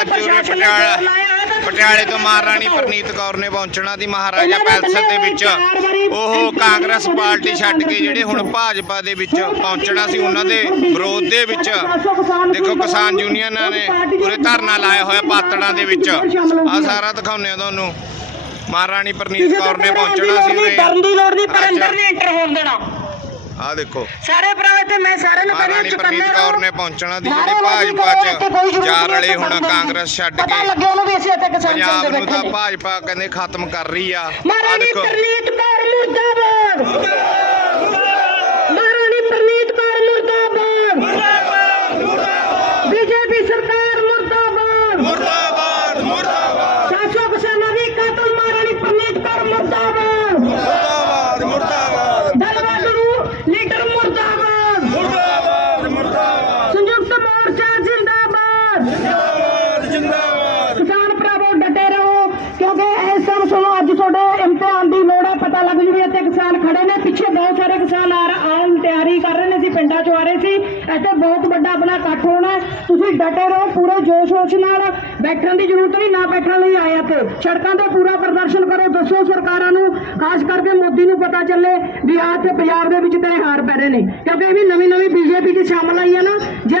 ਅੱਜ ਉਰੇ ਪਟਿਆਲਾ ਪਟਿਆਲੇ ਤੋਂ ਮਹਾਰਾਣੀ ਪ੍ਰਨੀਤ ਕੌਰ ਨੇ ਪਹੁੰਚਣਾ ਦੀ ਮਹਾਰਾਜਾ ਪੈਲਸ ਦੇ ਵਿੱਚ। ਉਹ ਕਾਂਗਰਸ ਪਾਰਟੀ ਛੱਡ ਕੇ ਜਿਹੜੇ ਹੁਣ ਭਾਜਪਾ ਦੇ ਵਿੱਚ ਪਹੁੰਚਣਾ ਸੀ ਉਹਨਾਂ ਦੇ ਵਿਰੋਧ ਦੇ ਵਿੱਚ। ਦੇਖੋ ਕਿਸਾਨ ਯੂਨੀਅਨਾਂ ਨੇ ਪੂਰੇ ਧਰਨਾ ਲਾਇਆ ਹੋਇਆ ਪਾਤੜਾਂ ਦੇ ਵਿੱਚ। ਆ ਸਾਰਾ ਦਿਖਾਉਂਦੇ ਆ ਤੁਹਾਨੂੰ। ਮਹਾਰਾਣੀ ਪ੍ਰਨੀਤ ਕੌਰ ਨੇ ਪਹੁੰਚਣਾ ਸੀ ਉਰੇ। ਡਰਨ ਦੀ ਲੋੜ ਨਹੀਂ ਪਰ। ਅੰਦਰ ਨਹੀਂ ਐਂਟਰ ਹੋਣ ਦੇਣਾ। ਆ ਦੇਖੋ। ਸਾਰੇ ਭਰਾ ਤੇ ਮੈਂ ਸਾਰਿਆਂ ਨੂੰ ਕਹਿੰਦਾ ਮਹਾਰਾਣੀ ਚੁਕੰਨੇ ਪ੍ਰਨੀਤ ਕੌਰ। ਨੇ ਪਹੁੰਚਣਾ ਦੀ ਜਿਹੜੀ ਭਾਜਪਾ ਇੱਥੇ ਚ ਜ਼ਰੂਰਤ ਜਾ ਨਹੀਂ ਰਲੇ ਹੁਣ ਪਤਾ ਕਾਂਗਰਸ ਛੱਡ ਪਤਾ ਕੇ ਲੱਗੇ ਉਹਨੂੰ ਵੀ ਅਸੀਂ ਇੱਥੇ ਕਿਸਾਨ ਪੰਜਾਬ ਸੰਘ ਦੇ ਨੂੰ ਤਾਂ ਬੈਠੇ ਭਾਜਪਾ ਕਹਿੰਦੇ ਖਤਮ ਕਰ ਰਹੀ ਆ। ਆ ਮਹਾਰਾਣੀ ਦੇਖੋ। ਪ੍ਰਨੀਤ ਕੌਰ ਮੁਰਦਾਬਾਦ। ਮਹਾਰਾਣੀ ਪ੍ਰਨੀਤ ਕੌਰ ਮੁਰਦਾਬਾਦ। ਬੀਜੇਪੀ ਸਰਕਾਰ ਮੁਰਦਾਬਾਦ। ਮੁਰਦਾਬਾਦ ਮੁਰਦਾਬਾਦ ਸਾਸੋ ਕਿਸਾਨਾਂ ਦੀ ਕਾਤਲ ਮਹਾਰਾਣੀ ਪ੍ਰਨੀਤ ਕੌਰ ਮੁਰਦਾਬਾਦ ਮੁਰਦਾਬਾਦ ਮੁਰਦਾਬਾਦ ਦਲਵਾਦਰੂ ਲੀਡਰ ਮੁਰਦਾਬਾਦ ਮੁਰਦਾਬਾਦ ਮੁਰਦਾਬਾਦ ਸੰਯੁਕਤ ਮੋਰਚਾ ਜਿੰਦਾਬਾਦ ਜਿੰਦਾਬਾਦ ਕਿਸਾਨ ਭਰਾਵੋ ਡਟੇ ਰਹੋ ਕਿਉਂਕਿ ਇਸ ਟਾਈਮ ਸੁਣੋ ਅੱਜ ਤੁਹਾਡੇ ਇਮਤਿਹਾਨ ਦੀ ਲੋੜ ਹੈ ਪਤਾ ਲੱਗ ਜੂ ਵੀ ਇੱਥੇ ਕਿਸਾਨ ਖੜੇ ਨੇ ਪਿੱਛੇ ਬਹੁਤ ਸਾਰੇ ਕਿਸਾਨ ਆ ਰ- ਆਉਣ ਤਿਆਰੀ ਕਰ ਰਹੇ ਨੇ। ਅਸੀਂ ਪਿੰਡਾਂ ਚੋਂ ਆ ਰਹੇ ਸੀ। ਇੱਥੇ ਬਹੁਤ ਵੱਡਾ ਆਪਣਾ ਇਕੱਠ ਹੋਣਾ ਤੁਸੀਂ ਡਟੇ ਰਹੋ ਪੂਰੇ ਜੋਸ਼ ਹੋਸ਼ ਨਾਲ। ਬੈਠਣ ਦੀ ਜ਼ਰੂਰਤ ਨਹੀਂ, ਨਾ ਬੈਠਣ ਲਈ ਆਏ ਇੱਥੇ। ਸੜਕਾਂ ਤੇ ਪੂਰਾ ਪ੍ਰਦਰਸ਼ਨ ਕਰੋ, ਦੱਸੋ ਸਰਕਾਰਾਂ ਨੂੰ। ਖਾਸ ਕਰਕੇ ਮੋਦੀ ਨੂੰ ਪਤਾ ਚੱਲੇ ਵੀ ਆਹ ਤੇ ਪੰਜਾਬ ਦੇ ਵਿੱਚ ਤੇਰੇ ਹਾਰ ਪੈ ਰਹੇ ਨੇ। ਕਿਉਂਕਿ ਇਹ ਵੀ ਨਵੀਂ ਨਵੀਂ ਬੀਜੇਪੀ 'ਚ ਸ਼ਾਮਲ ਆਈ ਹੈ ਨਾ। ਜੇ